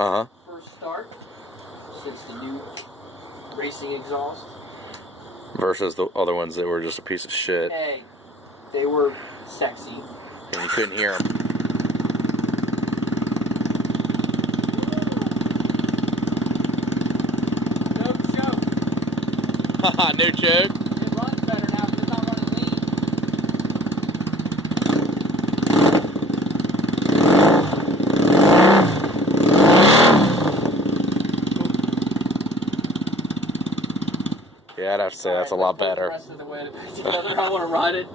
first start since the new racing exhaust. Versus the other ones that were just a piece of shit. Hey, they were sexy. And you couldn't hear them. No choke. Haha, no choke. It runs better now because it's not running lean. Yeah, I'd have to say that's a lot better. The rest of the way to put it together, I want to ride it.